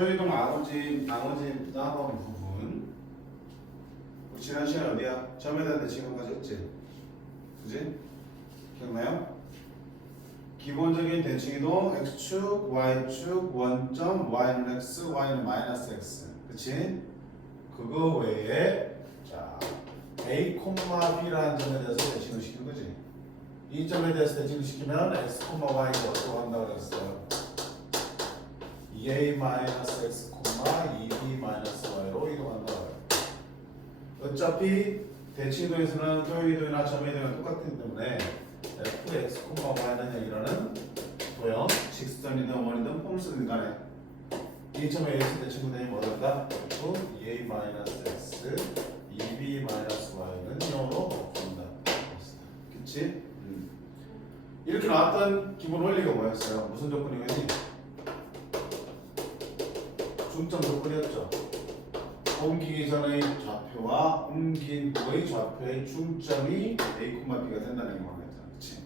도형이동 나머지 남은 부분. 우리 지난 시간 어디야? 점에 대한 대칭을 가졌지? 그지? 기억나요? 기본적인 대칭이동 x축, y축, 원점, y는 x, y는 마이너스 x. 그치? 그거 외에 자 a, b라는 점에 대해서 대칭을 시키는 거지. 이 점에 대해서 대칭을 시키면 x, y가 어디로 간다고 그랬어요? 2a 마이너스 x, 2b 마이너스 y로 이동한다고 해요. 어차피 대칭이동에서는 도형이동이나 점이동이랑 똑같기 때문에 fx, y는 여기라는 도형, 직선이든 원이든 폼수든 간에 이 점에 의해서 대칭구동이 뭐랄까? f2a 마이너스 x, 2b 마이너스 y는 0으로 바꾼다. 그치? 이렇게 나왔던 기본 원리가 뭐였어요? 무슨 조건이겠니? 중점 조건이었죠. 옮기기 전의 좌표와 옮긴 후의 좌표의 중점이 a, b가 된다는 얘기만 했잖아. 그치?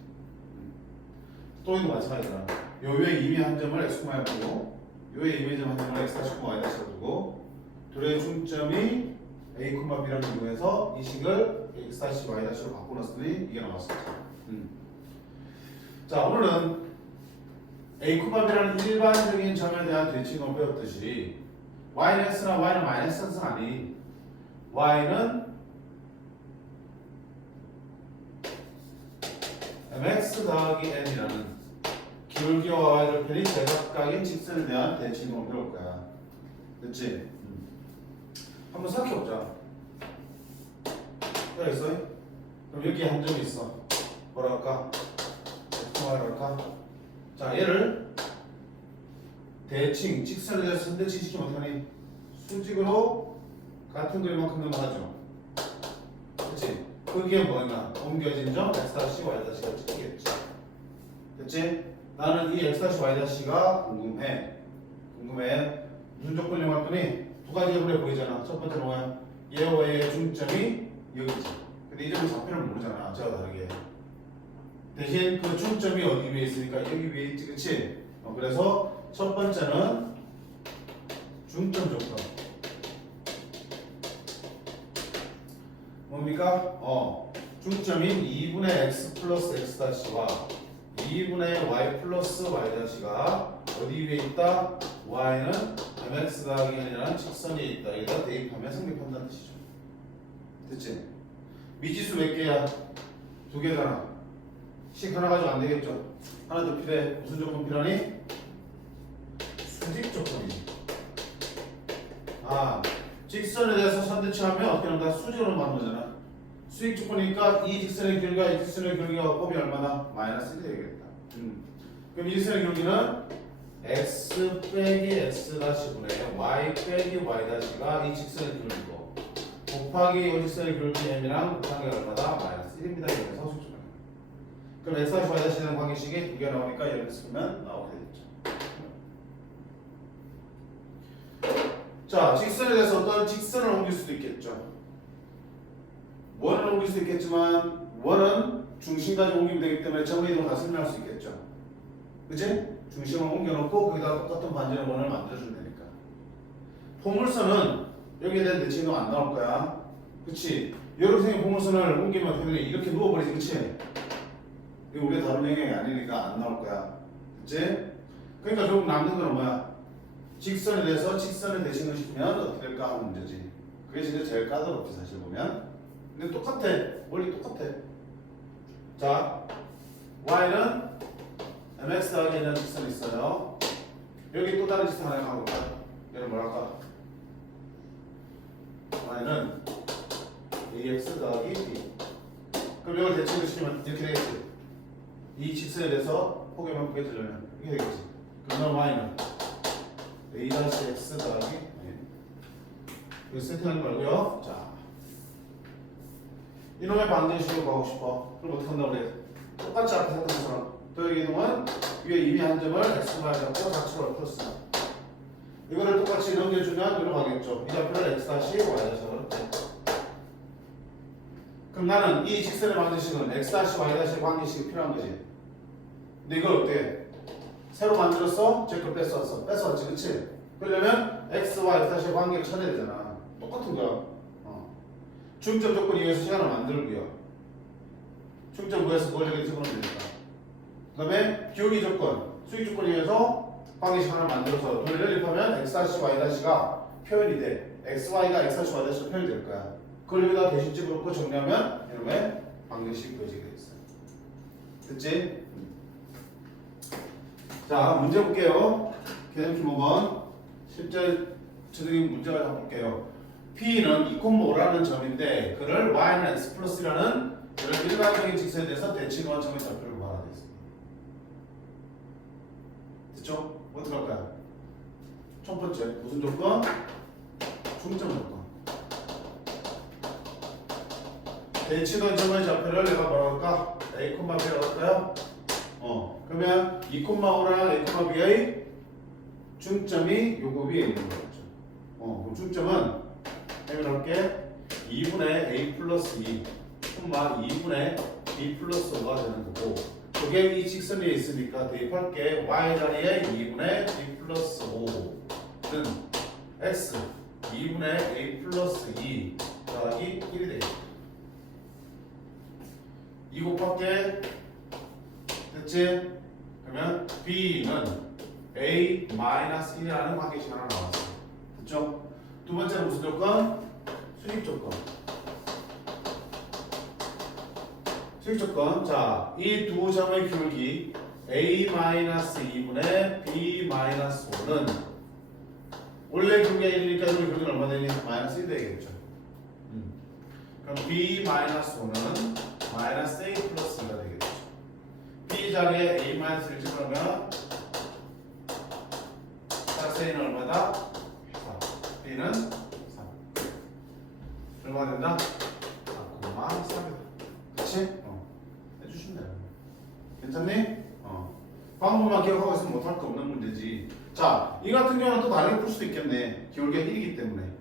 또 이거 마찬가지잖아. 요 위에 이미 한 점을 x, y 두고 요 위에 이미 한 점을 x, y 두고 둘의 중점이 a, b라는 이유에서 이 식을 x, y 로 바꿔놨으니 이게 나왔었죠. 자, 오늘은 a, b라는 일반적인 점에 대한 대칭을 배웠듯이 y는 x나 y는 마이너스 x는 아닌 y는 mx 더하기 n이라는 기울기와 y를 편히 대각각인 직선에 대한 대칭을 배울 거야. 됐지? 한번 생각해보자. 여기 있어? 그럼 여기 한 점이 있어. 뭐라 할까? xy로 할까? 자, 얘를 대칭, 직선에 대해서 선대칭 시키면 어떡하니? 수직으로 같은 그림만큼 넘어가죠. 그치? 그게 뭐냐? 옮겨진 점 x-y-가 찍히겠지. 됐지? 나는 이 x-y-가 궁금해. 무슨 조건을 이용했더니 두 가지 조건이 보이잖아. 첫 번째는 뭐야? 얘와 얘의 중점이 여기지. 근데 이 점은 좌표를 모르잖아. 저와 다르게. 대신 그 중점이 어디 위에 있으니까 여기 위에 있지. 그치? 그래서 첫 번째는 중점 조건. 뭡니까? 중점인 2분의 x 플러스 x-와 2분의 y 플러스 y-가 어디 위에 있다? y는 mx 더하기 n이라는 직선에 있다. 여기다 대입하면 성립한다는 뜻이죠. 됐지? 미지수 몇 개야? 두 개잖아. 식 하나 가지고 안 되겠죠? 하나 더 필요해. 무슨 조건 필요하니? 수직 조건이지. 직선에 대해서 선대칭하면 어떻게 하면 다 수직으로 만든 거잖아. 수직 조건이니까 이 직선의 길이가 이 직선의 길이가 곱이 얼마나? 마이너스 1이 되겠다. 그럼 이 직선의 길이는 x 빼기 x-분의 y 빼기 y-가 이 직선의 길이고 곱하기 이 직선의 길이 m이랑 곱하기가 얼마다? 마이너스 1입니다. 이래서 수직 조건. 그럼 x-y-는 관계식이 두 개 나오니까 여기 쓰면 나오게 되겠죠. 자, 직선에 대해서 어떤 직선을 옮길 수도 있겠죠. 원을 옮길 수도 있겠지만 원은 중심까지 옮기면 되기 때문에 점의 이동을 다 설명할 수 있겠죠. 그치? 중심을 옮겨놓고 거기다가 똑같은 반전의 원을 만들어주면 되니까. 포물선은 여기에 대한 대칭도 안 나올 거야. 그치? 이렇게 생긴 포물선을 옮기면 어떻게 되냐? 이렇게 누워버리지. 그치? 이거 우리가 다룬 영역이 아니니까 안 나올 거야. 그치? 그러니까 결국 남는 건 뭐야? 직선에 대해서 직선의 대칭을 시키면 어떻게 될까 하는 문제지. 그게 진짜 제일 까다롭지 사실 보면. 근데 똑같아. 원리 똑같아. 자, y는 mx 더하기 n이라는 직선이 있어요. 여기 또 다른 직선 하나 가볼까? 얘를 뭐라 할까? y는 ax 더하기 b. 그럼 이걸 대칭을 시키면 이렇게 되겠지. 이 직선에 대해서 포개만 포개지려면 이렇게 되겠지. 그러면 y는 a-x 더하기 이거 세팅하는 거 말고요. 자, 이놈의 방정식으로 가고 싶어. 그럼 어떻게 한다고 그래? 똑같이 앞에 했던 것처럼 도형의 이동은 위에 이미 한 점을 x, y 잡고 좌측으로 풀었어. 이거를 똑같이 넘겨주면 이리로 가겠죠. 이 좌표를 x-y 잡으면 돼. 그럼 나는 이 직선의 방정식은 x-y-의 관계식이 필요한 거지. 근데 이걸 어떻게 해? 새로 만들었어? 제거 뺏어왔지, 그치? 그러려면 x와 x의 관계를 찾아야 되잖아. 똑같은 거야. 중점 조건에 의해서 시간을 만들고요. 중점 구해서 그걸 여기 집어넣으면 되니까. 그 다음에 기울기 조건, 수익 조건에 의해서 관계 시간을 만들어서 돈을 연립하면 x-, y-가 표현이 돼. xy가 x-, y-로 표현이 될 거야. 그걸 여기다 대신 집어넣고 정리하면 이놈의 관계식이 구해지게 돼 있어요. 됐지? 자, 문제 볼게요. 개념 5번. 실제 저들이 문제를 한번 볼게요. P는 2,5라는 점인데 그를 Y는 X 플러스라는 그런 일반적인 직선에 대해서 대칭원 점의 좌표를 구하라 되어 있습니다. 됐죠? 어떻게 할까요? 첫 번째 무슨 조건? 중점 조건. 대칭원 점의 좌표를 내가 뭐라고 할까? A, B라고 할까요? 그러면 2,5랑 A, B의 중점이 요거 위에 있는 거죠. 그럼 중점은 해볼게 2분의 A 플러스 2, 2분의 B 플러스 5가 되는 거고, 그게 이 직선 위에 있으니까 대입할게 Y 자리에 2분의 B 플러스 5는 X 2분의 A 플러스 2 더하기 1이 되겠다. 2 곱할게 됐지? 그러면 B는 A 마이너스 1이라는 관계식 하나 나왔어. 됐죠? 두 번째는 무슨 조건? 수직 조건. 수직 조건. 자, 이 두 점의 기울기 A 마이너스 2분의 B 마이너스 5는 원래 기울기가 1이니까 이 기울기는 얼마 되니? 마이너스 1 되겠죠. 그럼 B 마이너스 5는 마이너스 A 플러스 2가 되겠죠. B 자리에 A 마이너스 1 집어넣으면 A는 얼마다? 4. B는 3. 얼마가 된다? 4,3이다. 그치? 해주시면 돼요. 괜찮니? 방법만 기억하고 있으면 못할 거 없는 문제지. 자, 이 같은 경우는 또 다르게 풀 수도 있겠네. 기울기가 1이기 때문에.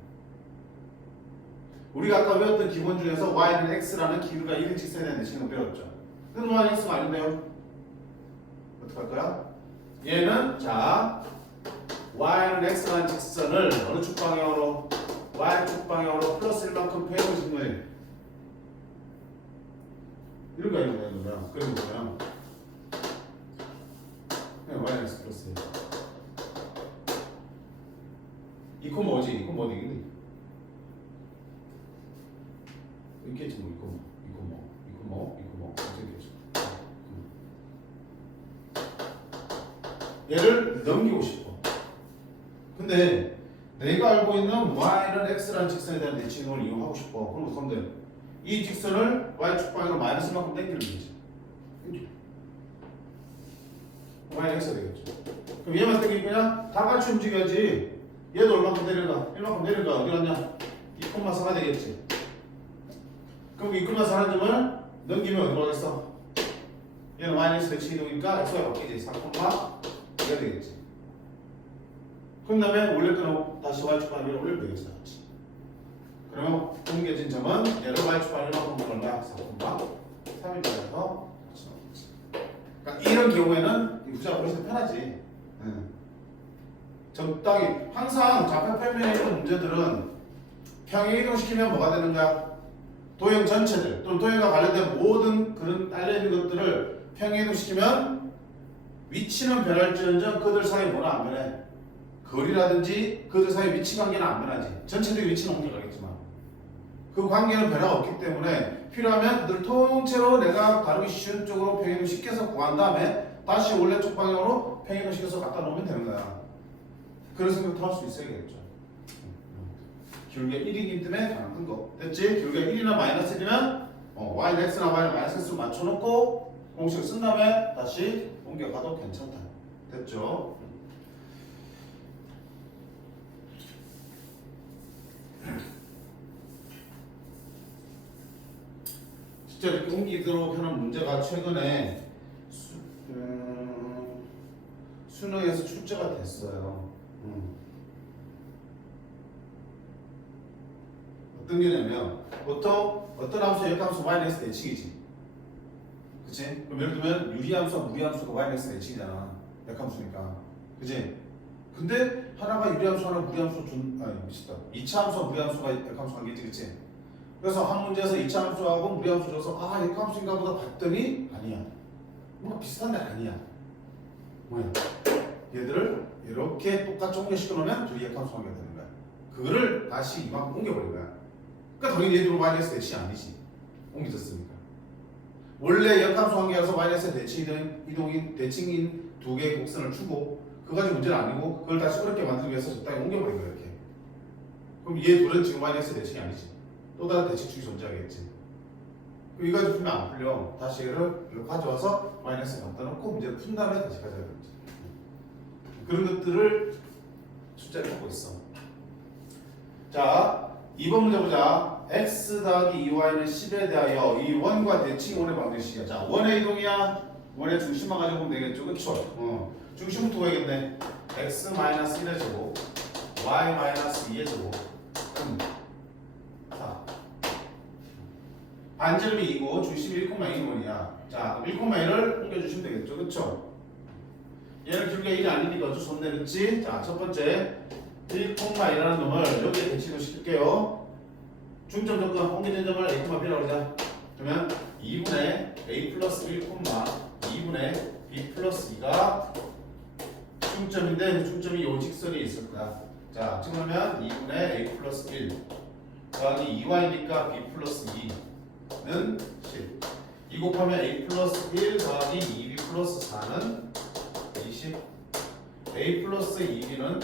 우리가 아까 배웠던 기본 중에서 y는 x라는 기울기가 1인 직선에 대한 대칭을 배웠죠. 근데 y는 x가 아닌데요? 어떻게 할 거야? 얘는 자 y는 x라는 직선을 어느 축 방향으로? y축 방향으로 플러스 1만큼 표현해주신 거예요. 이런 거 아니에요, 그러면. 그런 거예요. 그냥 y는 x 플러스 1. 2콤 뭐지? 2콤 뭐 되겠니? 있겠지 뭐. 2콤 있겠죠. 얘를 넘기고 싶어. 근데 내가 알고 있는 y는 x라는 직선에 대한 대칭을 이용하고 싶어. 그럼 어떻게 하면 돼? 이 직선을 y축 방향으로 마이너스만큼 당기는 거지. y는 x가 되겠죠. 그럼 얘만 당기면 그냥 다 같이 움직여야지. 얘도 얼마큼 내려가? 1만큼 내려가. 어디 갔냐? 2,4가 되겠지. 그럼 2,4는 점을 넘기면 어디로 가겠어? 얘는 마이너스 대칭이 되니까 x가 바뀌지. 4,2가 되겠지. 그 다음에 올릴 거는 다시 y축 방향으로 올리면 되겠지. 그러면 옮겨진 점은 얘를 y축 방향으로 바꾸는 거야. 4,3이 되어서 그러니까 이런 경우에는 이 부자가 훨씬 편하지. 적당히 항상 좌표 평면에 있는 문제들은 평행 이동시키면 뭐가 되는 거야? 도형 전체들 또는 도형과 관련된 모든 그런 딸려있는 것들을 평행 이동시키면 위치는 변할지언정 그들 사이 뭐는 안 변해. 거리라든지 그들 사이 위치 관계는 안 변하지. 전체적인 위치는 옮겨가겠지만 그 관계는 변화가 없기 때문에 필요하면 그들 통째로 내가 다루기 쉬운 쪽으로 평행 이동시켜서 구한 다음에 다시 원래 쪽 방향으로 평행 이동시켜서 갖다 놓으면 되는 거야. 그런 생각도 할 수 있어야겠죠. 기울기가 1이기 때문에 가는 거. 됐지? 기울기가 1이나 마이너스 1이면 y는 x나 y는 마이너스 x로 맞춰놓고 공식을 쓴 다음에 다시 옮겨가도 괜찮다. 됐죠? 진짜 이렇게 옮기도록 하는 문제가 최근에 수능에서 출제가 됐어요. 어떤 게냐면 보통 어떤 함수 역함수 y는 x 대칭이지. 그치? 그럼 예를 들면 유리함수와 무리함수가 y는 x 대칭이잖아. 역함수니까. 그치? 근데 하나가 유리함수 하나 무리함수 미쳤다. 2차 함수와 무리함수가 역함수 관계지, 그치? 그래서 한 문제에서 2차 함수하고 무리함수 줘서 역함수인가 보다 봤더니 아니야. 뭔가 비슷한데 아니야. 뭐야? 얘들을 이렇게 똑같이 옮겨시켜 놓으면 저기 역함수 관계가 되는 거야. 그거를 다시 이만큼 옮겨버린 거야. 그러니까 당연히 얘들로 마이너스 대칭이 아니지. 옮겨졌으니까. 원래 역함수 관계라서 마이너스 대칭인 두 개의 곡선을 주고 그거 가지고 문제는 아니고 그걸 다시 어렵게 만들기 위해서 적당히 옮겨버린 거야 이렇게. 그럼 얘 둘은 지금 마이너스 대칭이 아니지. 또 다른 대칭축이 존재하겠지. 이 가지고 풀면 안 풀려. 다시 얘를 이렇게 가져와서 마이너스에 갖다 놓고 문제를 푼 다음에 다시 가져야겠지. 그런 것들을 숫자를 갖고 있어. 자, 2번 문제 보자. x 더하기 2y는 10에 대하여 이 원과 대칭 원의 방정식이야. 자, 원의 이동이야. 원의 중심만 가지고 보면 되겠죠. 그쵸? 중심부터 구해야겠네. x 1의 제곱 y 2의 제곱 4. 반지름이 2고 중심이 1,2원이야. 자, 1,1을 옮겨주시면 되겠죠. 그쵸? 얘는 길게 1이 아니니까 어쩔 수 없네. 그치? 자, 첫 번째 1,1이라는 놈을 여기에 대칭을 시킬게요. 중점 조건 옮기는 점을 a, b라고 하자. 그러면 2분의 a 플러스 1, 2분의 b 플러스 2가 중점인데 중점이 요 직선이 있을 거야. 자, 그러면 2분의 a 플러스 1 더하기 2y니까 b 플러스 2는 10. 2 곱하면 a 플러스 1 더하기 2b 플러스 4는 20. a 플러스 2b는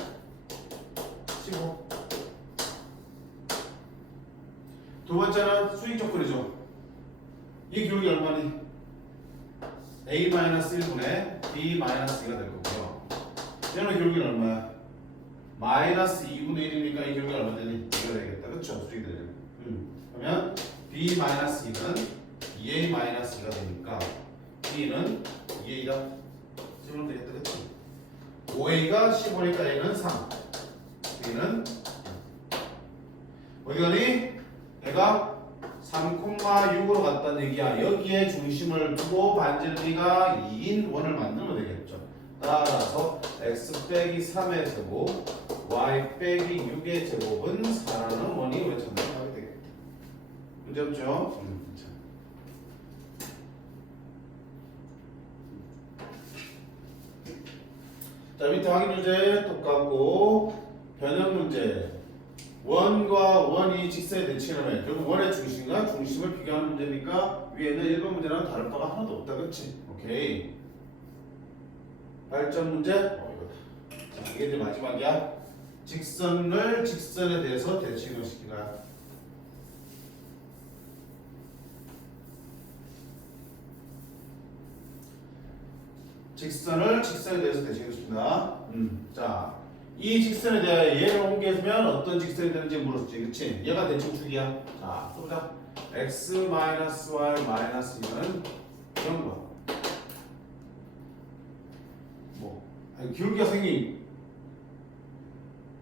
15. 두 번째는 수익 조건이죠. 이 기울기 얼마니? a-1분의 b-2가 될 거고요. 얘는 기울기는 얼마야? 마이너스 2분의 1이니까 이 기울기가 얼마 되니? 이거 되겠다. 그쵸? 수익이 되려면. 그러면 b-2는 2a-2가 되니까 b는 2a다. 지우면 되겠다. 그치? 5a가 15니까 a는 3. b는 어디 가니? 얘가 3,6으로 갔다는 얘기야. 여기에 중심을 두고 반지름이가 2인 원을 만들면 되겠죠. 따라서 x 빼기 3의 제곱 y 빼기 6의 제곱은 4라는 원이 왜 전달하게 되겠다. 문제 없죠? 자, 밑에 확인 문제 똑같고 변형 문제. 원과 원이 직선에 대칭하면 결국 원의 중심과 중심을 비교하는 문제니까 위에는 1번 문제랑 다를 바가 하나도 없다. 그치? 오케이. 8점 문제? 이거다. 자, 이게 이제 마지막이야. 직선을 직선에 대해서 대칭을 시키라. 직선을 직선에 대해서 대칭을 시킨다. 자, 이 직선에 대해 얘를 옮겨주면 어떤 직선이 되는지 물었지. 그치? 얘가 대칭축이야. 자, 써보자. x-y-2는 이런 거. 아니, 기울기가 생긴.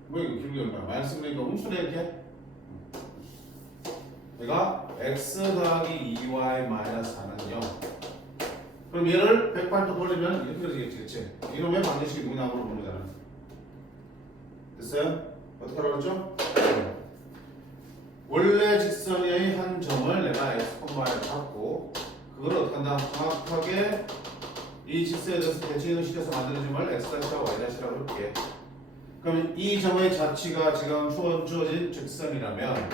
뭐 이거 기울기 얼마야? 마이너스 그러니까 음수네 이렇게. 얘가 x 더하기 2y-4는 0. 그럼 얘를 108도 돌리면 이렇게 되겠지. 그치? 이놈의 방정식이 뭐냐고 물어보잖아. 됐어요? 어떻게 하라고 그랬죠? 원래 직선의 한 점을 내가 x, y를 잡고 그걸 어떻게 한다? 정확하게 이 직선에 대해서 대칭을 시켜서 만드는 점을 x-와 y-라고 할게. 그러면 이 점의 자취가 지금 주어진 직선이라면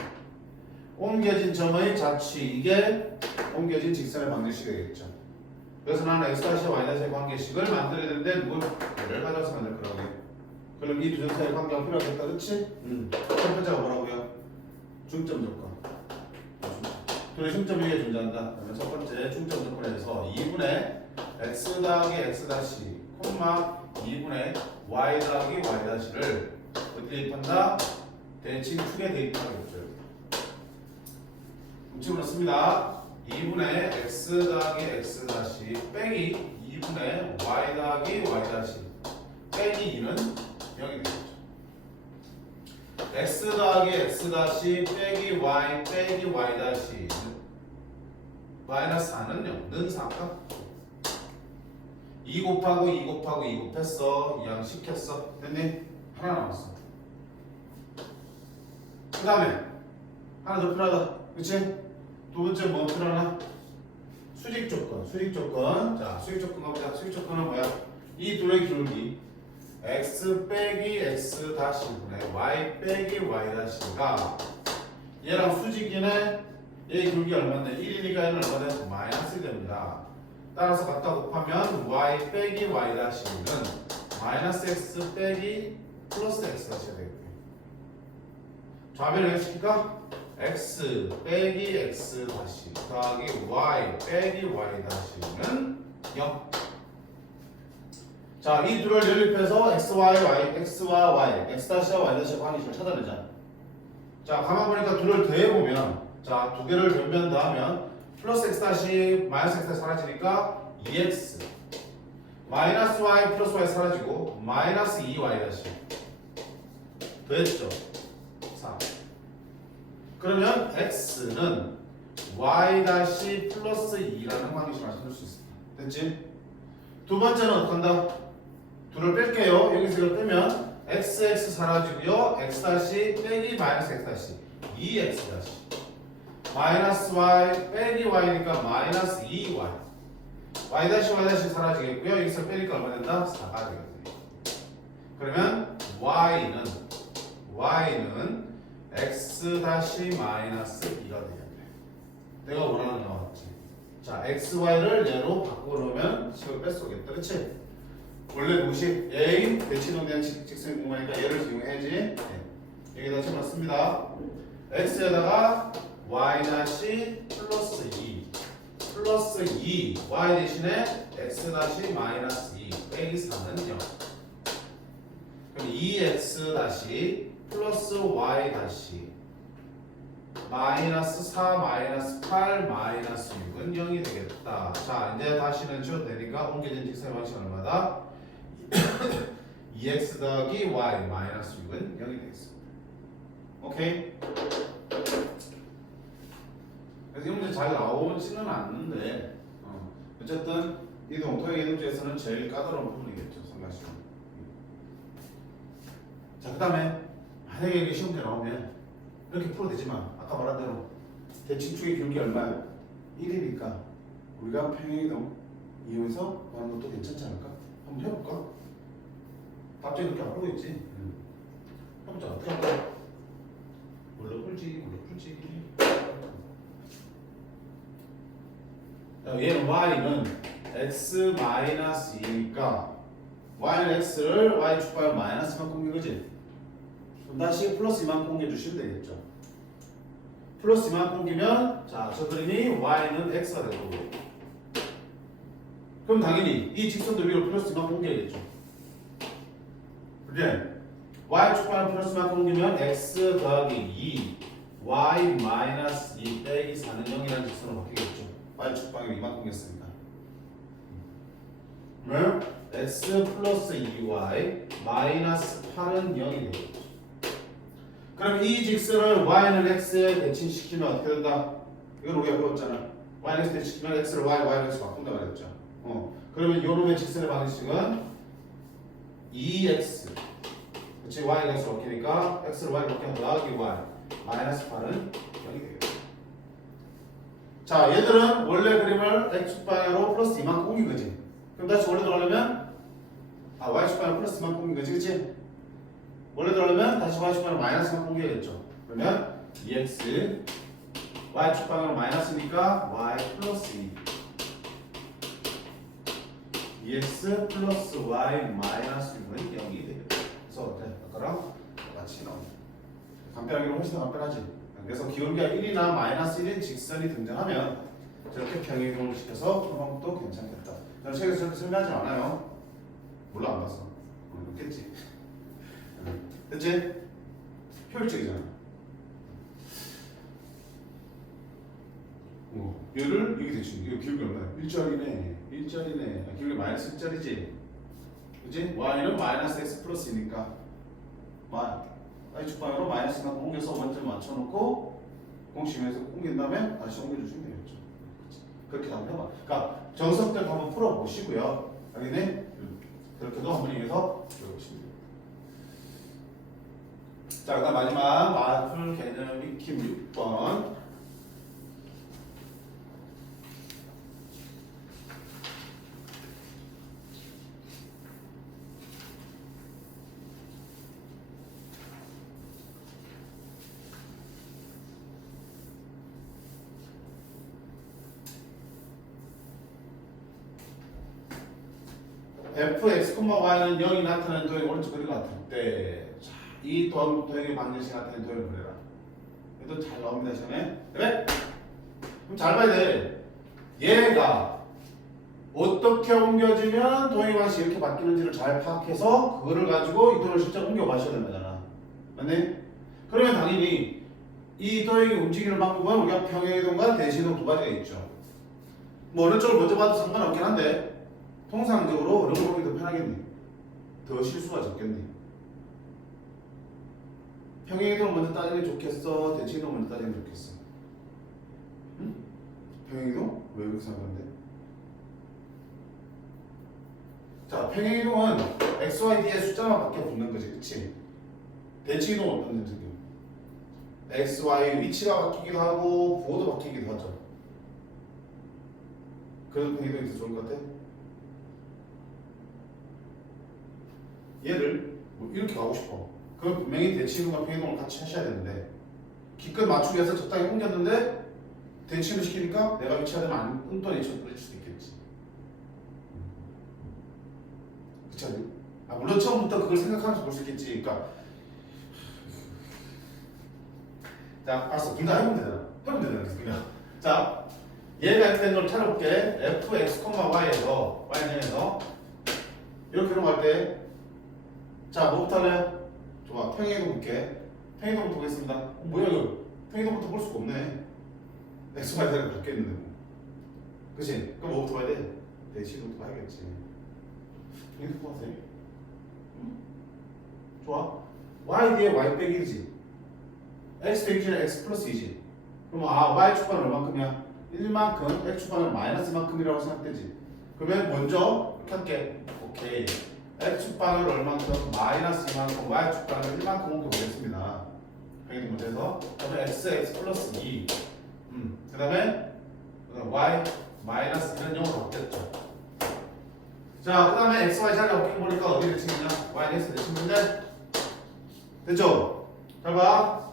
옮겨진 점의 자취, 이게 옮겨진 직선의 방정식이 되겠죠. 그래서 나는 x-와 y-의 관계식을 만들어야 되는데 누구를 가져와서 만들 거라고. 그럼 이 두 점 사이의 관계가 필요하겠다. 그치? 첫 번째가 뭐라고요? 중점 조건. 둘의 중점이 위에 존재한다. 그러면 첫 번째 중점 조건에서 2분의 x 더하기 x 다시 콤마 2분의 y 더하기 y 다시를 어디 대입한다? 대칭축에 대입하겠죠. 문제 넣습니다. 2분의 x 더하기 x 다시 빼기 2분의 y 더하기 y 다시 빼기 2는 0이 되겠죠. x 더하기 x 다시 빼기 y 빼기 y 다시 마이너스 4는 0는 4가 2 곱하고 2 곱하고 2 곱했어. 이항 시켰어. 됐니? 하나 남았어. 그 다음에 하나 더 필요하다. 그치? 두 번째 뭐 필요하나? 수직 조건. 수직 조건. 자, 수직 조건 가보자. 수직 조건은 뭐야? 이 둘의 기울기 x 빼기 x 다시 분의 y 빼기 y 다시가 얘랑 수직이네. 얘 기울기 얼마인데? 1이니까 얘는 얼마 돼? 마이너스 됩니다. 따라서 갖다 곱하면 y 빼기 y 다시는 마이너스 x 빼기 플러스 x 다시가 되겠네. 좌변을 시킬까? x 빼기 x 다시 더하기 y 빼기 y 다시는 0. 자, 이 둘을 연립해서 x와 y, x 다시와 y 다시의 관계식을 찾아내자. 자, 가만 보니까 둘을 더해보면, 자, 두 개를 변변 더하면 플러스 x 다시 마이너스 x 다시 사라지니까 2x 마이너스 y 플러스 y 사라지고 마이너스 2y 다시 더했죠. 4. 그러면 x는 y 다시 플러스 2라는 관계식을 찾을 수 있습니다. 됐지? 두 번째는 어떻게 한다? 둘을 뺄게요. 여기서 이걸 빼면 xx 사라지고요. x 다시 빼기 마이너스 x 다시 2x 다시 마이너스 y 빼기 y니까 마이너스 2y y 다시 y 다시 사라지겠고요. 여기서 빼니까 얼마 된다? 4가 되거든요. 그러면 y는 x 다시 마이너스 2가 되겠네. 내가 원하는 거 나왔지. 자, x, y를 얘로 바꾸고 놓으면 식을 뺐쏘겠다. 그치? 원래 공식 A 대칭동대항 직선 공간이니까 얘를 이용해야지. 네. 여기다 집어넣습니다. x에다가 y 다시 플러스 2 플러스 2 y 대신에 x 다시 마이너스 2 빼기 4는 0. 그럼 2x 다시 플러스 y 다시 마이너스 4 마이너스 8 마이너스 6은 0이 되겠다. 자, 이제 다시는 지워도 되니까 옮겨진 직선의 방식 얼마다? 2x 더하기 y 마이너스 6은 0이 되겠습니다. 오케이? 그래서 이 문제 잘 나오지는 않는데 어쨌든 이동 토익 이동주에서는 제일 까다로운 부분이겠죠. 상가시는. 자, 그 다음에 만약에 이게 시험제 나오면 이렇게 풀어도 되지만 아까 말한 대로 대칭축의 기울기 얼마야? 1이니까 우리가 평행이동 이용해서 하는 것도 괜찮지 않을까? 한번 해볼까? 갑자기 그렇게 안 풀고 있지? 해보자. 어떻게 할까? 몰라 풀지. 얘는 y는 x 마이너스 2니까 y는 x를 y 축발 마이너스만큼 옮긴 거지? 그럼 다시 플러스 이만큼 옮겨주시면 되겠죠. 플러스 이만큼 옮기면 자, 저 그림이 y는 x가 될 거고 그럼 당연히 이 직선도 위로 플러스 이만큼 옮겨야겠죠. 그래? y 축발 플러스 이만큼 옮기면 x 더하기 2 y 마이너스 2 빼기 4는 0이라는 직선으로 바뀌겠죠. y 축방이 이만큼 옮겼으니까. 그러면 x 플러스 2y 마이너스 8은 0이 되겠죠. 그럼 이 직선을 y는 x에 대칭시키면 어떻게 된다? 이건 우리가 배웠잖아. y는 x 대칭시키면 x를 y로 x 바꾼다 그랬죠. 그러면 요놈의 직선의 방식은 2x 그치? y가 x로 바뀌니까 x를 y로 바뀌면 더하기 y 마이너스 8은 0이 되겠죠. 자, 얘들은 원래 그림을 x축방향으로 플러스 이만큼 옮긴 거지. 그럼 다시 원래 들어가려면 y축방향으로 플러스 이만큼 옮긴 거지, 그치? 원래 들어가려면 다시 y축방향으로 마이너스 이만큼 옮겨야겠죠. 그러면 2x y축방향으로 마이너스니까 y 플러스 2x 플러스 y 마이너스 6은 0이 되겠죠. 그래서 어때? 아까랑 같이 나오네. 간편하기로 훨씬 더 간편하지. 그래서 기울기가 1이나 마이너스 1인 직선이 등장하면 저렇게 평행이동을 시켜서 푸는 것도 괜찮겠다. 저는 책에서 저렇게 설명하지 않아요. 몰라, 안 봤어. 그렇겠지. 됐지? 효율적이잖아. 얘를 여기 대충 이거 기울기 얼마야? 1짜리네. 기울기 마이너스 1짜리지. 그치? y는 마이너스 x 플러스니까 y축방향으로 마이너스만 옮겨서 원점 맞춰놓고 공식에서 옮긴 다음에 다시 옮겨주시면 되겠죠. 그렇게 한번 해봐. 그러니까 정석대로 한번 풀어보시고요. 알겠네? 그렇게도 한번 이용해서 풀어보시면 돼요. 자, 그다음 마지막 마술 개념 익힘 6번. fx, y는 0이 나타나는 도형이 오른쪽 그림 같을 때, 자, 이 도형의 방정식 나타나는 도형을 그려라. 이것도 잘 나옵니다, 시험에. 그래? 그럼 잘 봐야 돼. 얘가 어떻게 옮겨지면 도형의 방식이 이렇게 바뀌는지를 잘 파악해서 그거를 가지고 이 도형을 실제 옮겨 마셔야 되는 거잖아. 맞네? 그러면 당연히 이 도형이 움직이는 방법은 우리가 평행이동과 대시이동 두 가지가 있죠. 뭐 어느 쪽을 먼저 봐도 상관없긴 한데 통상적으로 어느 걸 보기 더 편하겠니? 더 실수가 적겠니? 평행이동을 먼저 따지는 게 좋겠어? 대칭이동을 먼저 따지는 게 좋겠어? 응? 평행이동? 왜 그렇게 생각하는데? 자, 평행이동은 x, y, d의 숫자만 바뀌어 붙는 거지, 그치? 대칭이동은 어떤 점이? x, y 위치가 바뀌기도 하고 부호도 바뀌기도 하죠. 그래서 평행이동이 더 좋을 것 같아? 얘를 뭐 이렇게 가고 싶어. 그럼 분명히 대칭이동과 평행이동을 같이 하셔야 되는데 기껏 맞추기 위해서 적당히 옮겼는데 대칭을 시키니까 내가 위치하려면 안 뚱뚱이 쳐버릴 수도 있겠지. 그렇지 않니? 아, 물론 처음부터 그걸 생각하면서 볼 수 있겠지. 그러니까 자, 알았어. 둘 다 해보면 되잖아. 해보면 되잖아. 그냥. 자, 얘가 이렇게 된 걸 찾아볼게. fx, y에서 y에서 이렇게 넘어갈 때 자, 뭐부터 할래요? 좋아, 평행이동 볼게. 평행이동부터 보겠습니다. 뭐야 이거? 평행이동부터 볼 수가 없네. x, y 자리가 바뀌어있는데 뭐. 그치? 그럼 뭐부터 봐야 돼? 대칭이동부터 봐야겠지. 평행이동 보세요. 응? 좋아. y 뒤에 y 빼기 1이지. x 빼기 1은 x 플러스 2지. 그럼 y 축방은 얼만큼이야? 1만큼, x 축방은 마이너스 만큼이라고 생각되지. 그러면 먼저 이렇게 할게. 오케이. x축방을 얼만큼? 마이너스 2만큼, y축방을 1만큼 옮겨보겠습니다. 평행이동 문제에서 그러면 x 플러스 2 그 다음에 y 마이너스 2는 0으로 바뀌었죠. 자, 그 다음에 x, y 자리가 바뀌고 보니까 어디 대칭이냐? y, x 대칭인데 됐죠? 잘 봐.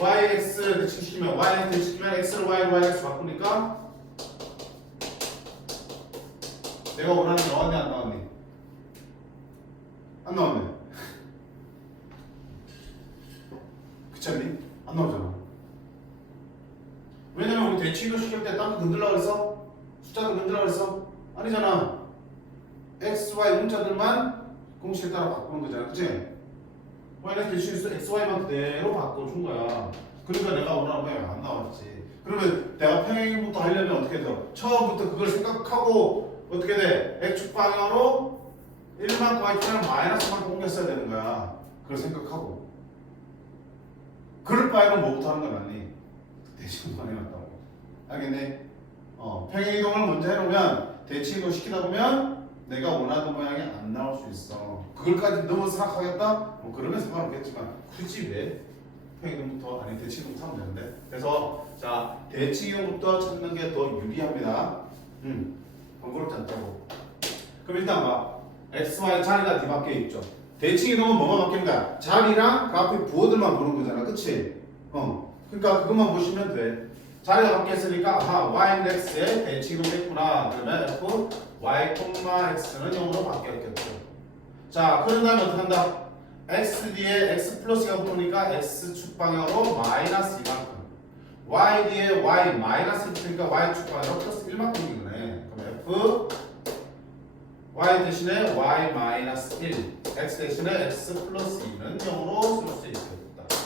y, x 대칭시키면 y 대칭시키면 x를 y로 y, x 바꾸니까 내가 원하는 나왔네 안 나왔니? 안 나왔네. 그렇지 않니? 안 나오잖아. 왜냐면 우리 대칭도 시킬 때 딴 거 건들라 그랬어? 숫자도 건들라 그랬어? 아니잖아. x, y 문자들만 공식에 따라 바꾸는 거잖아. 그치? y는 대칭에서 x, y만 그대로 바꿔준 거야. 그러니까 내가 원하는 모양이 안 나왔지. 그러면 내가 평행부터 하려면 어떻게 돼? 처음부터 그걸 생각하고 어떻게 돼? x축 방향으로 1만큼 y축을 마이너스만큼 옮겼어야 되는 거야. 그걸 생각하고. 그럴 바에는 뭐부터 하는 건 아니? 대칭 방해놨다고. 알겠네? 평행이동을 먼저 해놓으면 대칭이동 시키다 보면 내가 원하는 모양이 안 나올 수 있어. 그걸까지 너무 생각하겠다? 뭐 그러면 상관없겠지만 굳이 왜 평행이동부터 아니 대칭이동부터 하면 되는데. 그래서 자 대칭이동부터 찾는 게 더 유리합니다. 번거롭지 않다고. 그럼 일단 봐. x, y 자리가 뒤바뀌어 있죠. 대칭이동은 뭐만 바뀌는 거야? 자리랑 그 앞에 부호들만 보는 거잖아. 그치? 그러니까 그것만 보시면 돼. 자리가 바뀌었으니까 아하 y는 x에 대칭이동 됐구나. 그러면 f y, x는 0으로 바뀌었겠죠. 자 그런 다음에 어떻게 한다? x 뒤에 x 플러스가 붙으니까 x축 방향으로 마이너스 2만큼 y 뒤에 y 마이너스 붙으니까 y축 방향으로 플러스 1만큼인 거네. 그럼 f y 대신에 y 마이너스 1 x 대신에 x 플러스 2는 0으로 쓸 수 있겠다.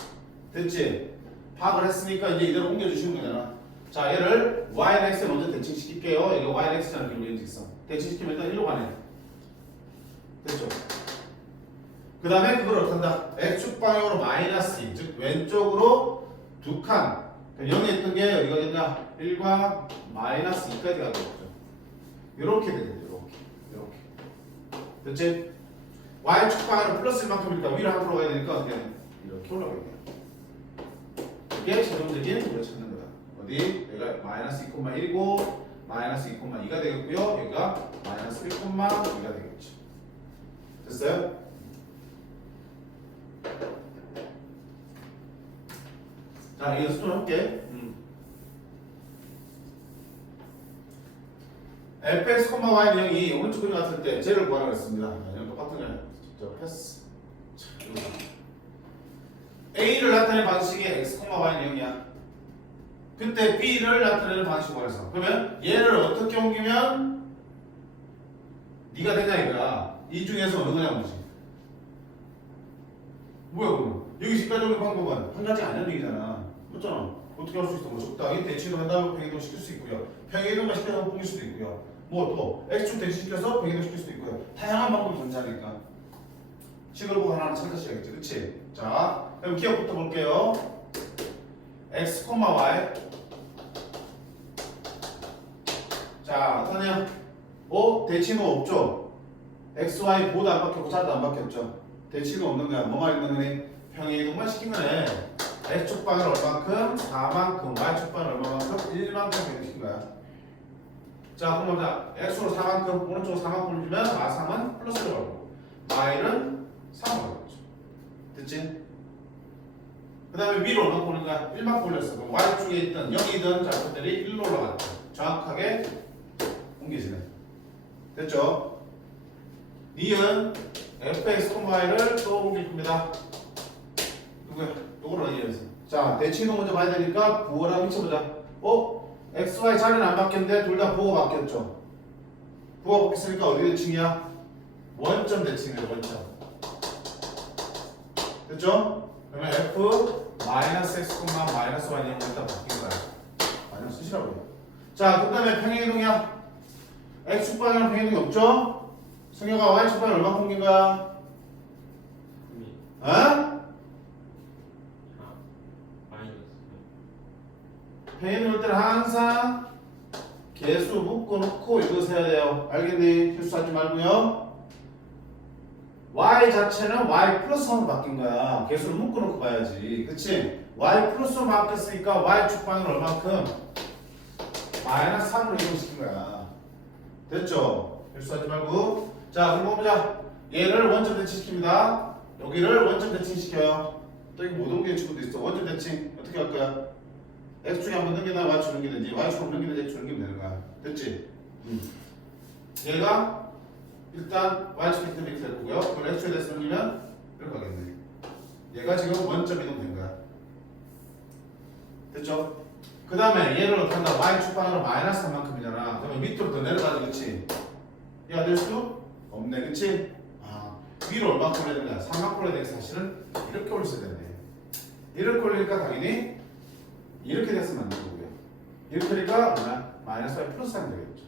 됐지? 파악을 했으니까 이제 이대로 옮겨주시는 거잖아. 자 얘를 y는 x에 먼저 대칭시킬게요. 이게 y는 x라는 기울기 연직선 대칭시키면 일단 1로 가네. 됐죠? 그 다음에 그걸 어떻게 한다? x축 방향으로 마이너스 2 즉 왼쪽으로 두 칸 0에 있던 게 여기가 됐냐? 1과 마이너스 2까지 가게 됐죠. 이렇게 되겠죠. 이렇게 됐지? y축 방향으로 플러스 1만큼이니까 위로 함으로 가야 되니까 어떻게 해? 이렇게 올라가겠네. 이게 최종적인 우리가 찾는 거다. 어디? 여기가 마이너스 2,1이고 마이너스 2,2가 되겠고요. 여기가 마이너스 1,2가 되겠죠. 됐어요? 자, 이거 수정할게. fx, y는 0이 오른쪽 그림 같을 때 쟤를 구하라고 했습니다. 이건 똑같은 거예요. 저 패스. 자, a를 나타내는 방식이 x, y는 0이야. 그때 b를 나타내는 방식으로 해서 그러면 얘를 어떻게 옮기면 네가 되냐 이거야. 이 중에서 어느 거냐 보지. 뭐야 그러면? 여기 집까지 오는 방법은 한 가지 아니라는 얘기잖아. 맞잖아. 어떻게 할 수 있어? 뭐 적당히 대칭도 한다면 평행이동 시킬 수 있고요. 평행이동만 시켜서 옮길 수도 있고요. 뭐 또 x축 대칭시켜서 평행이동 시킬 수도 있고요. 다양한 방법이 존재하니까 식을 보고 하나하나 찾으셔야겠죠. 그치? 자, 그럼 기억부터 볼게요. x, y. 자, 어떠냐? 대칭은 없죠? x, y 보도 안 바뀌었고 자도 안 바뀌었죠? 대칭은 없는 거야. 뭐만 있는 거니? 평행이동만 시킨 거네. x축 방을 얼마큼? 4만큼. y축 방을 얼마만큼? 1만큼 변시킨 거야. 자, 그럼 보자. x로 4만큼, 오른쪽으로 4만큼 주면 마삼은 플러스로 가고 y는 3으로 가겠죠. 됐지? 그 다음에 위로 얼마큼 오는 거야? 1만큼 올렸어. 그럼 y축에 있던 0이던 좌표들이 1로 올라갔죠. 정확하게 옮기지네. 됐죠? 니은 fx, y를 또 옮길 겁니다. 누구야? 요거를 얘기해서. 자, 대칭도 먼저 봐야 되니까 부호랑 미쳐보자. x, y 자리는 안 바뀌었는데 둘 다 부호가 바뀌었죠. 부호가 바뀌었으니까 어디 대칭이야? 원점 대칭이에요, 원점. 됐죠? 그러면 f 마이너스 x, 마이너스 y는 일단 바뀐 거야. 마이너스 쓰시라고요. 자, 그 다음에 평행이동이야. x축 방향은 평행이동이 없죠? 승혁아, y축 방향 얼마큼 옮긴 거야? 어? 평행이동 할 때는 항상 개수 묶어놓고 이거 세야 돼요. 알겠니? 실수하지 말고요. y 자체는 y 플러스 3으로 바뀐 거야. 개수를 묶어놓고 봐야지. 그치? y 플러스로 바뀌었으니까 y축 방향은 얼마큼? 마이너스 3으로 이동시킨 거야. 됐죠? 실수하지 말고. 자, 그럼 보자. 얘를 원점 대칭시킵니다. 여기를 원점 대칭시켜요. 또 이거 못 옮기는 친구도 있어. 원점 대칭 어떻게 할 거야? x축에 한번 넘기나 y축 넘기든지 y축 넘기든지 x축 넘기면 되는 거야. 됐지? 얘가 일단 y축 이렇게 될 거고요. 그걸 x축에 대해서 넘기면 이렇게 하겠네. 얘가 지금 원점 이동된 거야. 됐죠? 그 다음에 얘를 어떻게 한다? y축 방향으로 마이너스 3만큼이잖아. 그러면 밑으로 더 내려가지, 그치? 얘가 될 수 없네, 그치? 위로 얼마큼 올려야 되냐? 3만큼 올려야 되니까 사실은 이렇게 올렸어야 되네. 이렇게 올리니까 당연히 이렇게 됐으면 안 되고요. 이렇게 하니까 얼마? 마이너스 y 플러스 3이 되겠죠.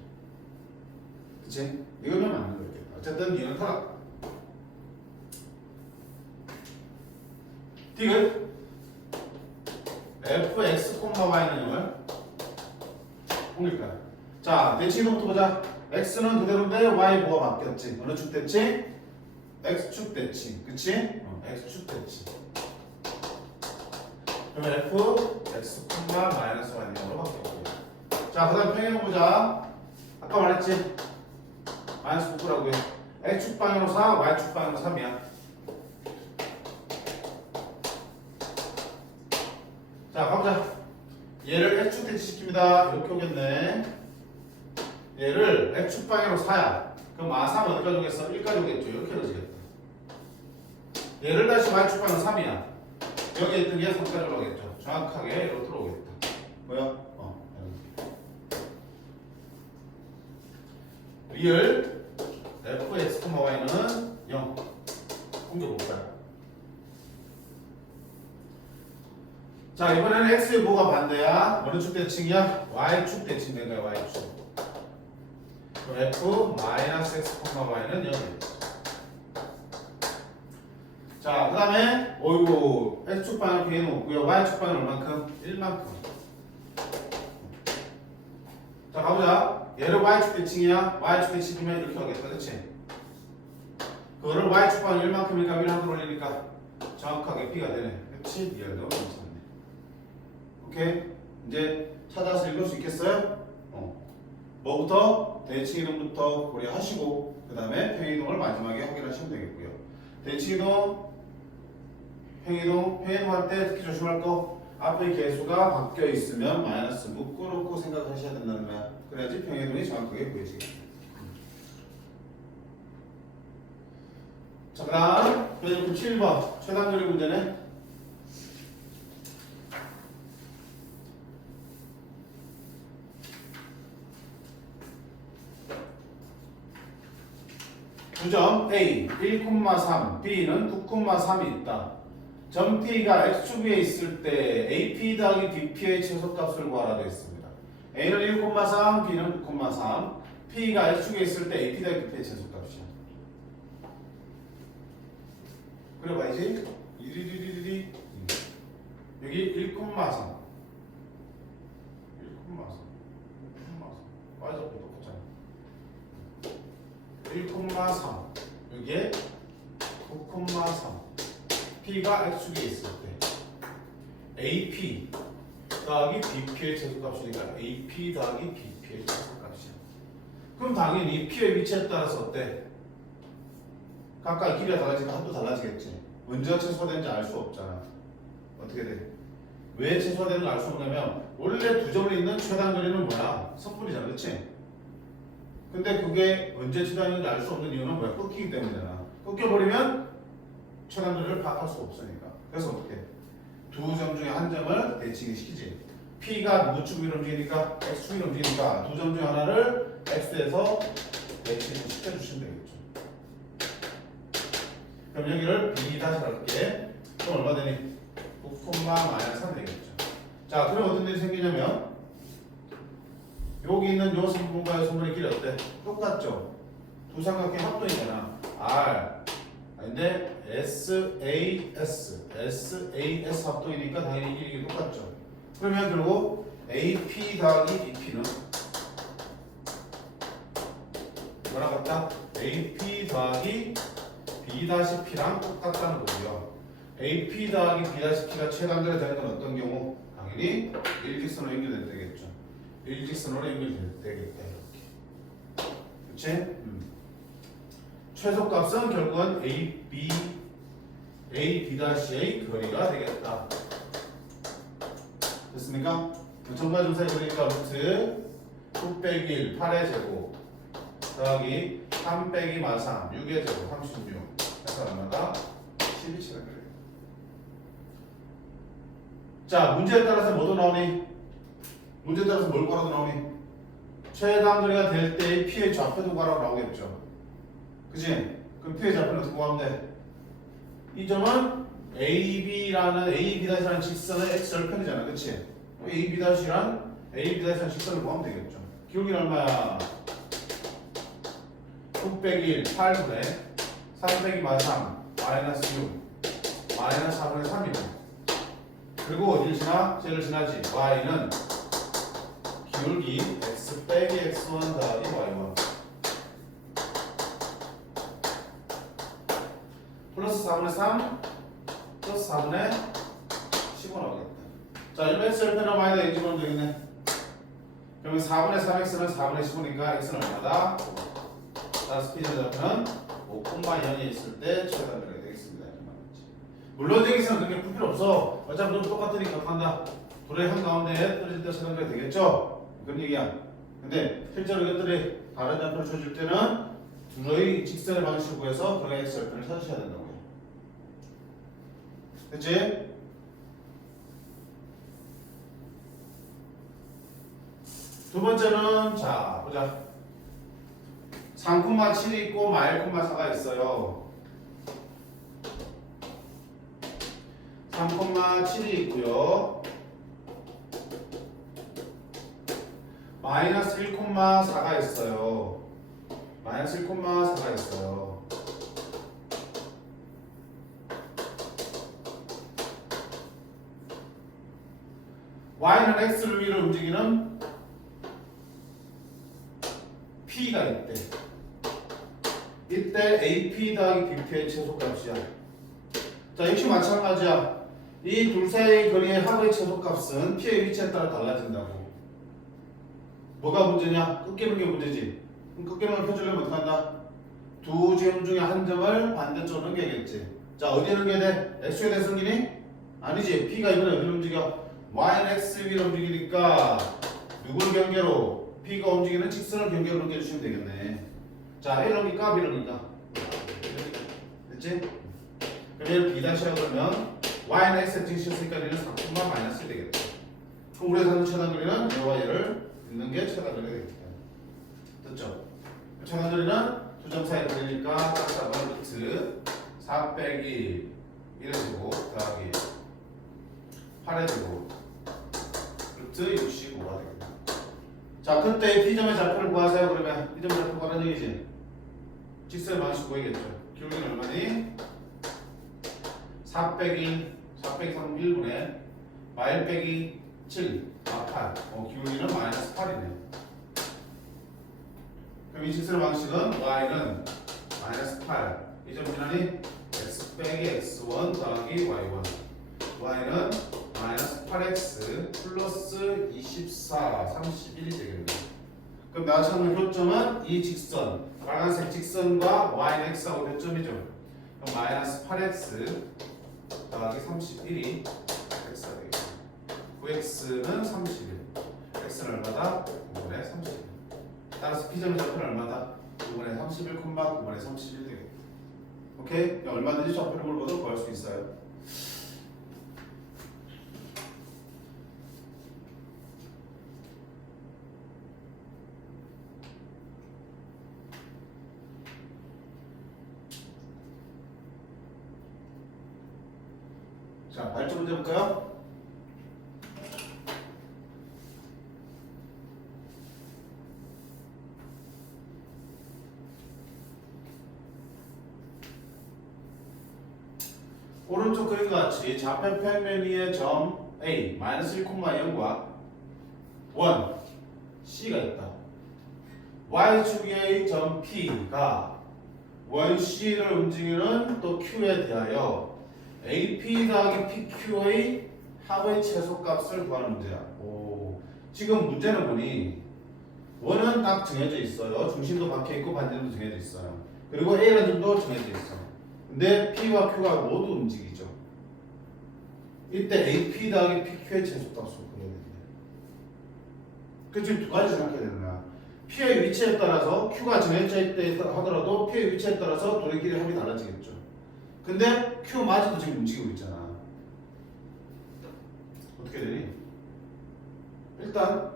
그치? 이거면 안 되는 거겠다. 어쨌든 이는 타락. 디귿 fx, y는 0을 옮길 거야. 자, 대칭이동부터 보자. x는 그대로인데 y 뭐가 바뀌었지? 어느 축 대칭? x축 대칭. 그치? x축 대칭. 그러면 f x, 마이너스 y는 0으로 바뀌었고. 자, 그 다음 평행이동 보자. 아까 말했지? 마이너스 9라고요. x축 방향으로 4, y축 방향으로 3이야. 자, 가보자. 얘를 x축 대칭시킵니다. 이렇게 오겠네. 얘를 x축 방향으로 4야. 그럼 마3 어디까지 오겠어? 1까지 오겠죠. 이렇게 해지겠다. 얘를 다시 y축 방향 3이야. 여기에 있던 게 3까지 올라오겠죠. 정확하게 이렇게 들어오겠다. 뭐야? 리을 fx, y는 0. 옮겨볼까요? 자, 이번에는 x의 뭐가 반대야? 어느 축 대칭이야? y축 대칭 된 거야, y축. 그럼 f 마이너스 x, y는 0이겠지. 자, 그 다음에 어이구 x축 방향 비행은 없고요. y축 방향은 얼만큼? 1만큼. 자, 가보자. 얘를 y축 대칭이야. y축 대칭이면 이렇게 하겠다. 그치? 그거를 y축 방향 1만큼이니까 위로 한번 올리니까 정확하게 B가 되네. 그렇지? 이해도 괜찮네. 오케이? 이제 찾아서 읽을 수 있겠어요? 뭐부터? 대칭 이동부터 고려하시고 그 다음에 평이동을 마지막에 확인하시면 되겠고요. 대칭 이동, 평이동 할 때 특히 조심할 거 앞의 개수가 바뀌어 있으면 마이너스 묶어놓고 생각하셔야 된다는 거야. 그래야지 평이동이 정확하게 보여지겠다. 자, 그 다음 페이지 7번 최단거리 문제네. 두점 A 1,3 B는 9,3이 있다. 점 P가 X축에 있을 때 AP 더하기 BP의 최소값을 구하라 되어 있습니다. A는 1,3 B는 9,3 P가 X축에 있을 때 AP 더하기 BP의 최소값이야. 그래 봐야지. 이리리리리 여기 1,3 맞아 똑같잖아. 1,3 여기에 9,3 P가 X축에 있을 때 AP 더하기 BP의 최소값이니까 AP 더하기 BP의 최소값이야. 그럼 당연히 P의 위치에 따라서 어때? 각각 길이가 달라지니까 합도 달라지겠지. 언제가 최소화되는지 알 수 없잖아. 어떻게 돼? 왜 최소화되는지 알 수 없냐면 원래 두 점을 잇는 최단거리는 뭐야? 성분이잖아, 그렇지? 근데 그게 언제 최단거리인지 알 수 없는 이유는 뭐야? 끊기기 때문이잖아. 끊겨버리면 최단거리를 파악할 수 없으니까. 그래서 어떻게? 두 점 중에 한 점을 대칭을 시키지. P가 누구 축으로 움직이니까 X축으로 움직이니까 두 점 중에 하나를 X에서 대칭을 시켜주시면 되겠죠. 그럼 여기를 B 다시 할게. 그럼 얼마 되니? 9,-3 되겠죠. 자, 그럼 어떤 일이 생기냐면 여기 있는 요 성분과 요 성분의 길이 어때? 똑같죠? 두 삼각형 합동이잖아. R 근데 SAS 합동이니까 당연히 길이 똑같죠. 그러면 결국 AP 더하기 BP는 뭐랑 같다? AP 더하기 B-P랑 똑같다는 거고요. AP 더하기 B-P가 최단거리 되는 건 어떤 경우? 당연히 일직선으로 연결되겠죠. 일직선으로 연결되겠다 이렇게. 그치? 최소값은 결국은 A-B'-의 거리가 되겠다. 됐습니까? 정과점사의 거리가 루트 9 빼기 1, 8의 제곱 더하기 3 빼기 마삼 6의 제곱 36 해서 얼마다? 12치가 그래요. 자, 문제에 따라서 뭐도 나오니? 문제에 따라서 뭘 구하라고 나오니? 최단거리가 될 때의 P의 좌표도 구하라고 나오겠죠. 그치? 그럼 P의 좌표는 어떻게 구하면 돼? 이 점은 AB-라는 직선의 X절편이잖아. 그치? AB-란 직선을 구하면 되겠죠. 기울기는 얼마야? 9 빼기 1, 8분의 3 빼기 마삼 마이너스 6 마이너스 4분의 3이고 그리고 어디를 지나? 쟤를 지나지. y는 기울기 x 빼기 x1 더하기 y1 플러스 4분의 3 플러스 4분의 15 나오겠다. 자, 이거 x절편을 y에다 인집하면 되겠네. 그러면 4분의 3x는 4분의 15니까 x는 얼마다? 따라서 P의 좌표는 5,0이 있을 때 최단거리가 되겠습니다. 물론 여기서는 그렇게 풀 필요 없어. 어차피 너무 똑같으니까 한다. 둘의 한가운데에 떨어질 때 최단거리가 되겠죠? 그런 얘기야. 근데 실제로 이것들이 다른 좌표를 쳐줄 때는 둘의 직선의 방식을 구해서 그의 x절편을 찾으셔야 된다고요. 됐지? 두 번째는 자 보자. 3,7이 있고 -1,4가 있어요. 3,7이 있고요. 마이너스 1,4가 있어요. 마이너스 1,4가 있어요. y는 x를 위로 움직이는 p가 있대. 이때 AP 더하기 BP의 최소값이야. 자, 역시 마찬가지야. 이 둘 사이의 거리의 합의 최소값은 P의 위치에 따라 달라진다고. 뭐가 문제냐? 꺾이는 게 문제지. 그럼 꺾이는 걸 펴주려면 어떻게 한다? 두 점 중에 한 점을 반대쪽으로 넘겨야겠지. 자, 어디에 넘겨야 돼? X에 대해서 넘기니? 아니지. P가 이번에 어디로 움직여? Y는 X 위로 움직이니까 누굴 경계로? P가 움직이는 직선을 경계로 넘겨주시면 되겠네. 자, A를 넘길까? B를 넘길까? 됐지? 그럼 얘를 B-이라고 그러면 Y는 X에 증시였으니까 얘는 4콤마 마이너스 되겠죠. 그럼 우리가 찾는 최단거리는 얘와 얘를 있는 게 최단거리가 되겠다. 됐죠? 최단거리는 두 점 사이 거리니까 짝짝은 루트 4 빼기 1의 제곱 더하기 8의 제곱 루트 65가 되겠다. 자, 그때 P점의 좌표를 구하세요. 그러면 P점의 좌표 구하는 얘기지. 직선의 방식 구하겠죠. 기울기는 얼마니? 4 빼기 3 1분의 마일 빼기 7 8 기울기는 마이너스 8이네. 그럼 이 직선의 방식은 y는 마이너스 8 이 점 지나니 x 빼기 x1 더하기 y1 y는 마이너스 8x 플러스 24 31이 되겠네. 그럼 내가 찾는 교점은 이 직선 빨간색 직선과 y는 x하고 교점이죠. 그럼 마이너스 8x 더하기 31이 x가 되겠네. 9x는 31 x는 얼마다? 9분의 31 따라서 P점의 좌표는 얼마다? 9분의 31, 9분의 31 되겠다. 오케이? 얼마든지 좌표를 물어도 구할 수 있어요. 자, 발전 문제 볼까요? 오른쪽 그림과 같이 좌표 평면 위에 점 A 마이너스 1,0과 1 C가 있다. Y축의 점 P가 1 C를 움직이는 또 Q에 대하여 AP 더하기 PQ의 합의 최소값을 구하는 문제야. 오, 지금 문제는 보니 1은 딱 정해져 있어요. 중심도 박혀있고 반지름도 정해져 있어요. 그리고 A라는 점도 정해져 있어요. 근데 P와 Q가 모두 움직이죠. 이때 AP 더하기 PQ의 최소값을 구해야 됩니다. 그 지금 두 가지 생각해야 되는 거야. P의 위치에 따라서 Q가 정해져 있다 하더라도 P의 위치에 따라서 둘의끼리 합이 달라지겠죠. 근데 Q마저도 지금 움직이고 있잖아. 어떻게 되니? 일단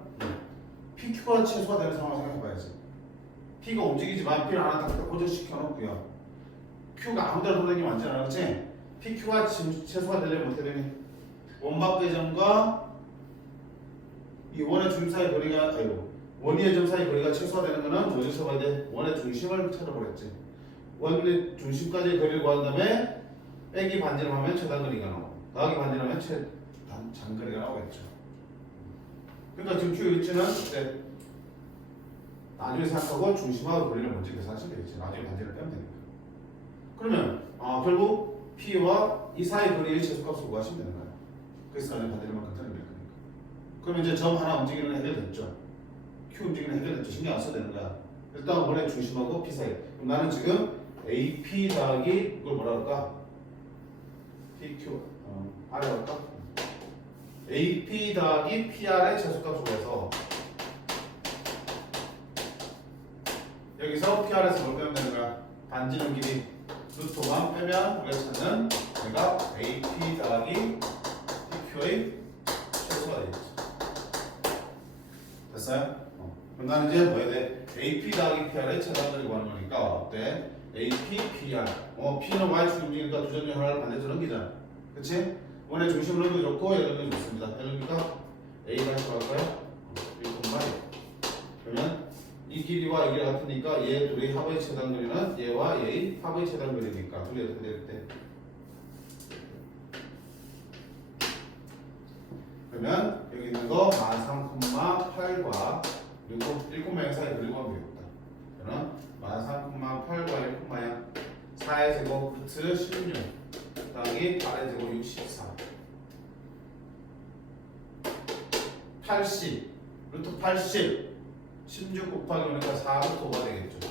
PQ가 최소화 되는 상황을 생각해봐야지. P가 움직이지만 P를 하나 딱 고정시켜 놓고요. Q가 아무데나 돌아다니면 안 되잖아, 그렇지? PQ가 지금 최소화 되려면 어떻게 되니? 원박의 점과 이 원의 중심 사이 거리가 원위의 점 사이 거리가 최소화되는 거는 뭐를 써봐야 돼? 원의 중심을 찾아보랬지. 원의 중심까지의 거리를 구한 다음에 빼기 반지름하면 최단거리가 나오고 더하기 반지름하면 최단장거리가 나오겠죠. 그러니까 지금 Q 위치는 그때 나중에 생각하고 중심하고 거리를 먼저 계산하시면 되겠지. 나중에 반지를 빼면 되니까. 그러면 결국 P와 이 사이 거리의 최소값을 구하시면 되는 거야. 그래서 나중에 반지름만 같은 거니까. 그럼 이제 점 하나 움직이는 건 해결됐죠. Q 움직이는 해결됐죠. 신경 안 써도 되는 거야. 일단 원의 중심하고 P 사이. 그럼 나는 지금 AP 더하기 이걸 뭐라 할까? PQ R에 할까? AP 더하기 PR의 최소값을 구해서 여기서 PR에서 뭘 빼면 되는 거야? 반지름 길이 루트 5만 빼면 우리가 찾는 얘가 AP 더하기 PQ의 최소가 되겠죠. 됐어요? 그럼 나는 이제 뭐 해야 돼? AP 더하기 PR의 최단거리 구하는 거니까 어때? AP, PR. P는 Y축 움직이니까 두 점 중 하나를 반대쪽으로 넘기자. 그치? 원의 중심을 넘기기 좋고 얘를 넘기기 좋습니다. 얘를 넘기니까 A가 할까요? 1,8. 그러면 이 길이와 이 길이가 같으니까 얘 둘이 합의 최단거리는 얘와 얘의 합의 최단거리니까 둘이 어떻게 될 때? 그러면 여기 있는 거 13,8과 그리고 1,0 사이 그리고 하면 되겠다. 그러면 13,8과 1,0야 4의 제곱 루트 16 더하기 더하기 8의 제곱 64 80 루트 80 16 곱하기 오니까 4 루트 5가 되겠죠.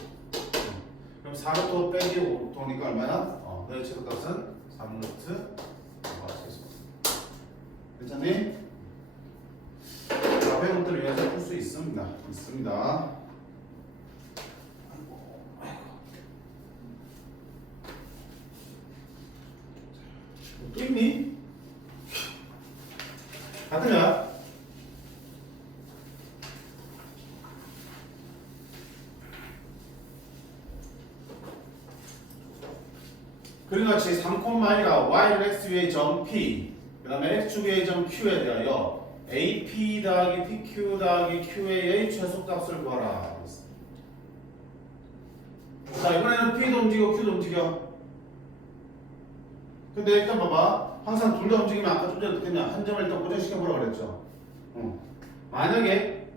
그럼 4 루트 5 빼기 5니까 얼마나? 너의 최소값은 3 루트 5가 되겠습니다. 괜찮니? 앞에 것들을 위해서 풀 수 있습니다. 또 있니? 같으냐? 그림 같이 3,2가 y를 x 위의 점 p 그 다음에 x 위의 점 q에 대하여 AP 더하기 PQ 더하기 QA의 최소값을 구하라. 자, 이번에는 P도 움직이고 Q도 움직여. 근데 일단 봐봐. 항상 둘 다 움직이면 아까 좀 전에 어떻게 했냐. 한 점을 일단 고정시켜보라고 그랬죠. 만약에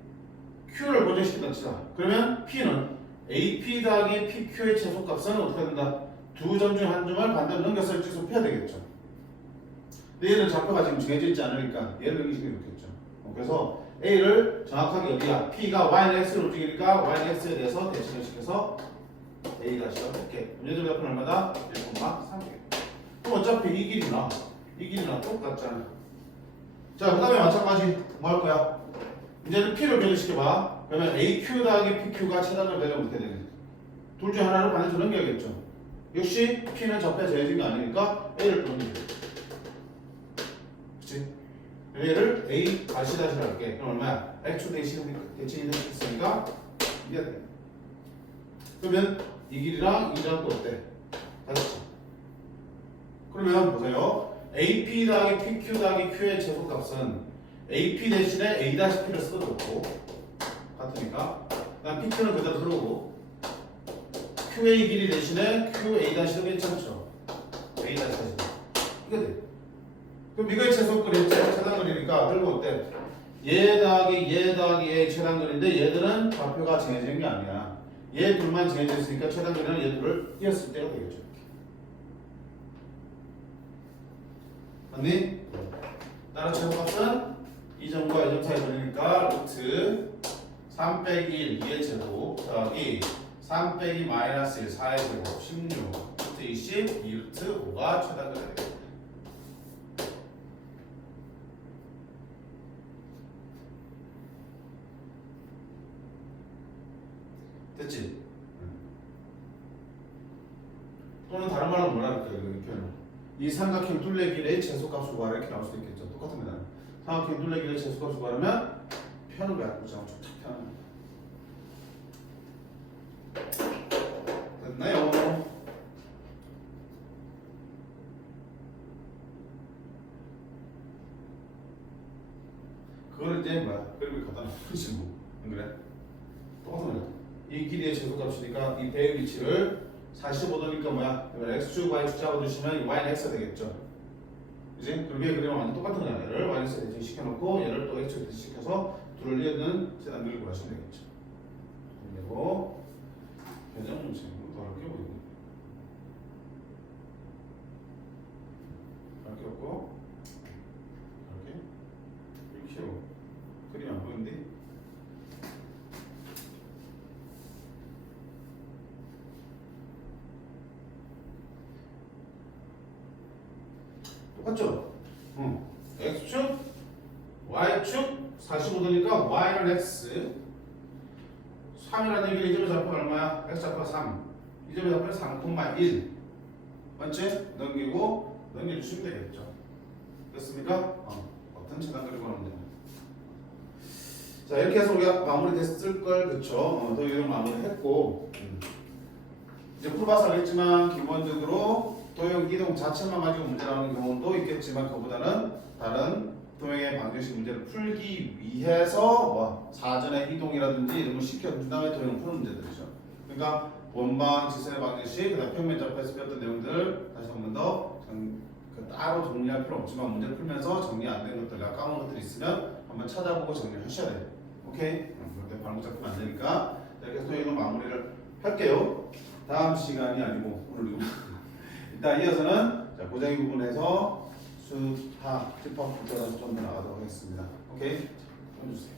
Q를 고정시킨다 치자. 그러면 P는 AP 더하기 PQ의 최소값은 어떻게 된다? 두 점 중 한 점을 반대로 넘겨서 지속해야 되겠죠. 근데 얘는 좌표가 지금 정해져 있지 않으니까 얘를 넘기시는 게 좋겠죠. 그래서 A를 정확하게 어디야? P가 Y는 X로 움직이니까 Y는 X에 대해서 대칭을 시켜서 A가 이렇게 문제적 답은 얼마다? 1,3 그럼 어차피 이 길이나 똑같잖아. 자, 그 다음에 마찬가지 뭐 할 거야? 이제는 P를 변형시켜봐. 그러면 AQ 더하기 PQ가 최단을 배려면 어떻게 되겠지? 둘 중 하나를 반대로 넘겨야겠죠. 역시 P는 접해 정해진 게 아니니까 A를 넘기면 돼. 그치? 얘를 A 다시 할게. 그럼 얼마야? X 대칭이 됐으니까 이게 돼. 그러면 이 길이랑 이 길이랑 또 어때? 다르지? 그러면 보세요. AP 더하기 PQ 더하기 Q의 최소값은 AP 대신에 A-P를 써도 좋고 같으니까 그다음 PQ는 그대로 들어오고 QA 길이 대신에 QA-도 괜찮죠? A-. 이거 돼. 그럼 이거의 최소거리 최단거리니까 들고 어때? 얘 더하기 얘의 최단거리인데 얘들은 좌표가 정해지는 게 아니야. 얘 둘만 정해져 있으니까 최단거리는 얘 둘을 띄었을 때가 되겠죠. 맞니? 따라 최소값은 이 점과 이 점 사이 거리니까 루트 3 빼기 1 2의 제곱 더하기 3 빼기 마이너스 1 4의 제곱 16 루트 20 2 루트 5가 최단거리가 되겠다. 됐지? 또는 다른 말로 뭐라 할까요? 이 삼각형 둘레길의 최소값을 구하라 이렇게 나올 수도 있겠죠. 똑같습니다. 삼각형 둘레길의 최소값을 구하려면 편을 갖고 좀 탁 펴는 됐나요? 그걸 이제 그림을 갖다 놓지 뭐. 안 그래? 똑같은 이 길이의 최소값이니까 이 배의 위치를 45도니까 뭐야? x축, y축 잡아주시면 y는 x가 되겠죠. 그지? 그럼 위에 그림은 완전 똑같은 거잖아. 얘를 yx에 대칭시켜놓고 얘를 또 x에 대칭시켜서 둘을 이어는 재단들을 구하시면 되겠죠. 그리고 변형 문제는 더 할 게 보이고 할 게 없고 이렇게 그림 안 보이는데? 똑같죠? x축, y축 45도니까 y는 x 3이라는 얘기는 이 점의 좌표가 얼마야? x 좌표가 3 이 점의 좌표는 3,1 맞지? 넘겨주시면 되겠죠. 됐습니까? 어떤 최단거리 구하는 문제. 자, 이렇게 해서 우리가 마무리됐을걸. 그쵸? 도형을 마무리했고 이제 풀어봐서 알겠지만 기본적으로 도형 이동 자체만 가지고 문제 나오는 경우도 있겠지만 그보다는 다른 도형의 방정식 문제를 풀기 위해서 사전에 이동이라든지 이런 걸 시켜준 다음에 도형을 푸는 문제들이죠. 그러니까 원방, 지선의 방정식, 그다음 평면 접해서 배웠던 내용들 다시 한 번 더 따로 정리할 필요 없지만 문제를 풀면서 정리 안 된 것들, 까먹은 것들이 있으면 한번 찾아보고 정리를 하셔야 돼요. 오케이? 그때 발목 잡히면 안 되니까 이렇게 해서 도형을 마무리를 할게요. 다음 시간이 아니고 오늘 일단 이어서는 자, 고정의 부분에서 수타 집합 문제가 좀 더 나가도록 하겠습니다. 오케이? 자, 해주세요.